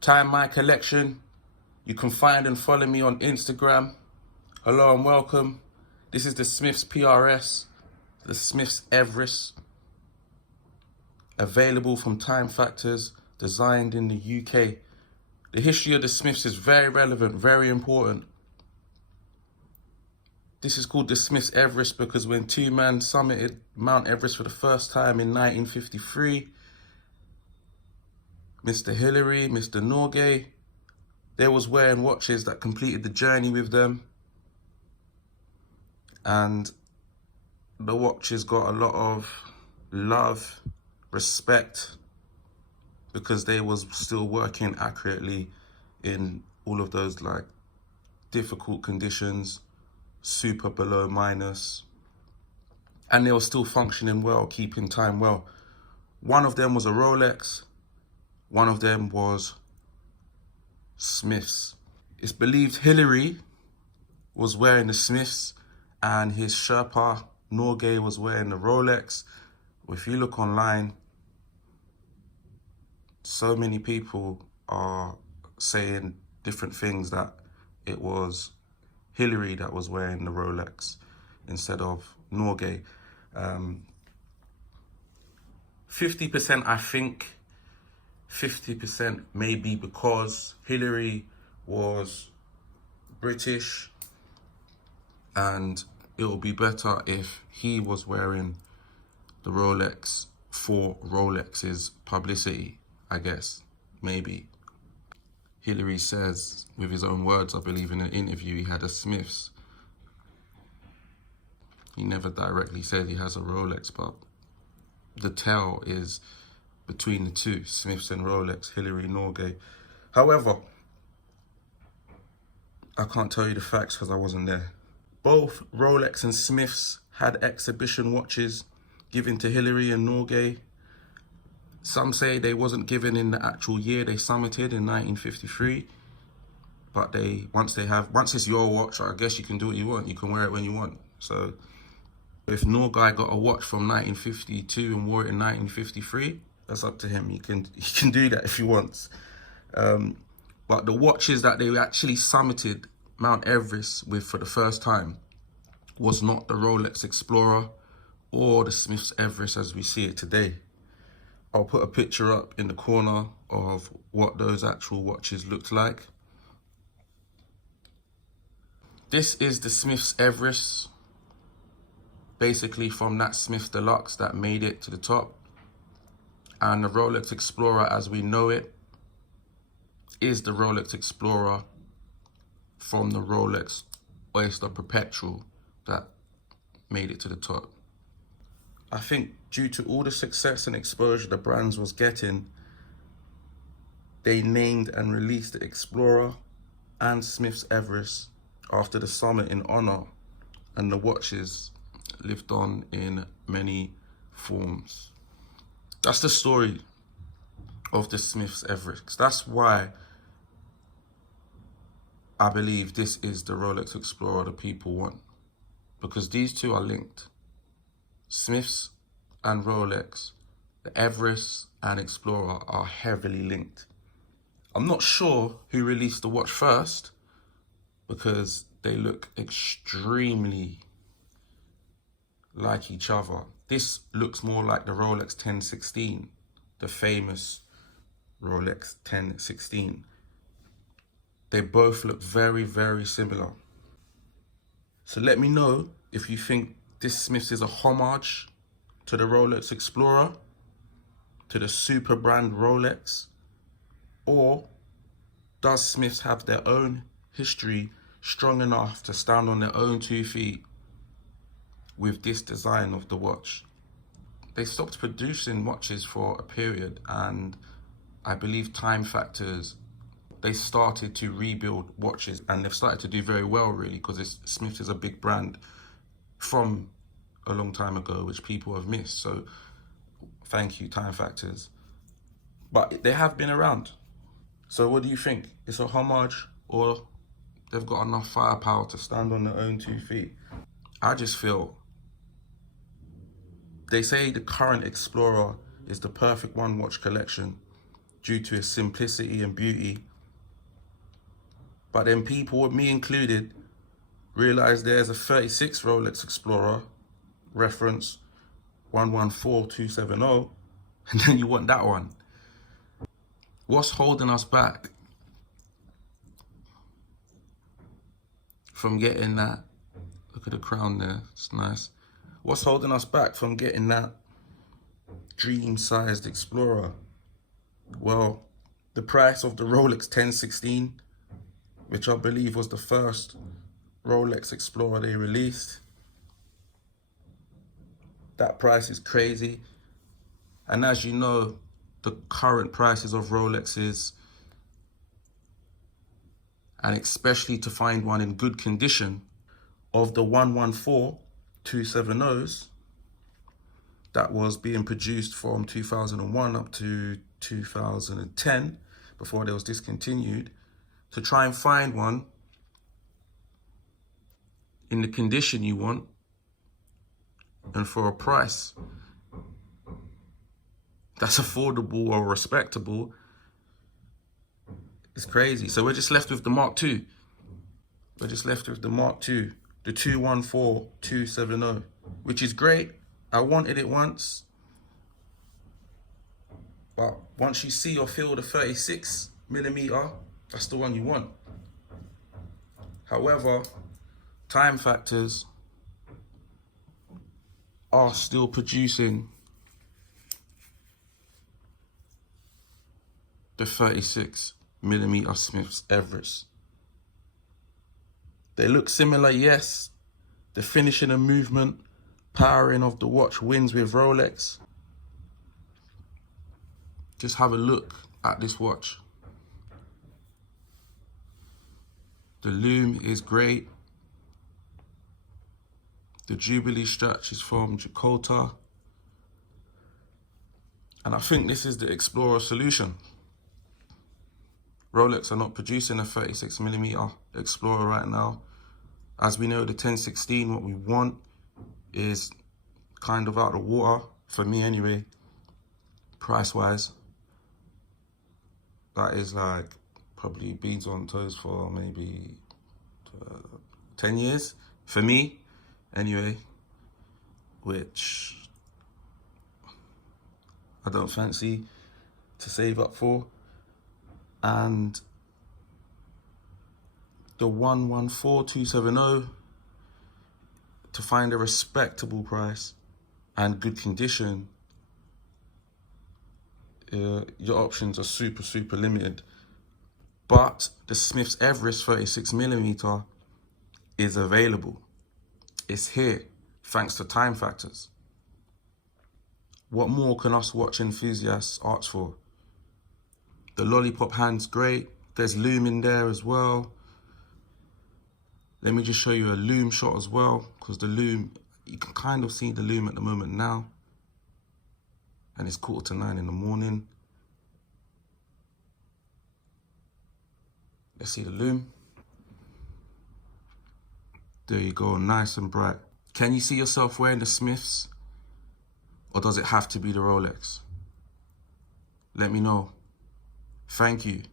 Time my collection. You can find and follow me on Instagram. Hello and welcome. This is the Smiths PRS, the Smiths Everest, available from Time Factors, designed in the UK. The history of the Smiths is very relevant, very important. This is called the Smiths Everest because when two men summited Mount Everest for the first time in 1953, Mr. Hillary, Mr. Norgay, they was wearing watches that completed the journey with them. And the watches got a lot of love, respect, because they was still working accurately in all of those like difficult conditions, super below minus, and they were still functioning well, keeping time well. One of them was a Rolex, one of them was Smiths. It's believed Hillary was wearing the Smiths and his Sherpa Norgay was wearing the Rolex. If you look online, so many people are saying different things, that it was Hillary that was wearing the Rolex instead of Norgay. 50% I think, 50% maybe because Hillary was British and it would be better if he was wearing the Rolex for Rolex's publicity, I guess, maybe. Hillary says, with his own words, I believe in an interview, he had a Smiths. He never directly said he has a Rolex, but the tell is between the two, Smiths and Rolex, Hillary Norgay. However, I can't tell you the facts because I wasn't there. Both Rolex and Smiths had exhibition watches given to Hillary and Norgay. Some say they wasn't given in the actual year they summited in 1953, but once it's your watch, I guess you can do what you want. You can wear it when you want. So if Norgay got a watch from 1952 and wore it in 1953, that's up to him. He can do that if he wants. But the watches that they actually summited Mount Everest with for the first time was not the Rolex Explorer or the Smiths Everest as we see it today. I'll put a picture up in the corner of what those actual watches looked like. This is the Smiths Everest, basically from that Smith Deluxe that made it to the top. And the Rolex Explorer as we know it is the Rolex Explorer from the Rolex Oyster Perpetual that made it to the top. I think due to all the success and exposure the brands was getting, they named and released the Explorer and Smiths Everest after the summit in honor, and the watches lived on in many forms. That's the story of the Smiths Everest. That's why I believe this is the Rolex Explorer the people want, because these two are linked. Smiths and Rolex, the Everest and Explorer are heavily linked. I'm not sure who released the watch first because they look extremely like each other. This looks more like the Rolex 1016, the famous Rolex 1016. They both look very, very similar. So let me know if you think this Smiths is a homage to the Rolex Explorer, to the super brand Rolex, or does Smiths have their own history strong enough to stand on their own 2 feet with this design of the watch? They stopped producing watches for a period, and I believe Time Factors, they started to rebuild watches, and they've started to do very well really, because Smiths is a big brand from a long time ago which people have missed. So thank you, Time Factors. But they have been around. So what do you think? It's a homage, or they've got enough firepower to stand on their own 2 feet? I just feel, they say the current Explorer is the perfect one watch collection. due to its simplicity and beauty. But then people, me included, realize there's a 36 Rolex Explorer, reference 114270, and then you want that one. What's holding us back from getting that? Look at the crown there, it's nice. What's holding us back from getting that dream-sized Explorer? Well, the price of the Rolex 1016, which I believe was the first Rolex Explorer they released. That price is crazy. And as you know, the current prices of Rolexes, and especially to find one in good condition, of the 114270s that was being produced from 2001 up to 2010 before they was discontinued, to try and find one in the condition you want and for a price that's affordable or respectable, it's crazy. So we're just left with the Mark II. We're just left with the Mark II, the 214270, which is great. I wanted it once, but once you see or feel the 36mm, that's the one you want. However, time factors are still producing the 36mm Smiths Everest. They look similar, yes. The finishing and movement, powering of the watch wins with Rolex. Just have a look at this watch. The lume is great. The Jubilee stretch is from Jakarta. And I think this is the Explorer solution. Rolex are not producing a 36mm Explorer right now. As we know, the 1016, what we want is kind of out of the water, for me anyway, price-wise. That is like probably beads on toes for maybe 10 years, for me anyway, which I don't fancy to save up for. And the 114270, to find a respectable price and good condition, your options are super limited. But the Smiths Everest 36mm is available. It's here, thanks to time factors. What more can us watch enthusiasts ask for? The lollipop hand's great. There's lume in there as well. Let me just show you a lume shot as well, because the lume, you can kind of see the lume at the moment now. And it's 8:45 in the morning. Let's see the lume. There you go, nice and bright. Can you see yourself wearing the Smiths? Or does it have to be the Rolex? Let me know. Thank you.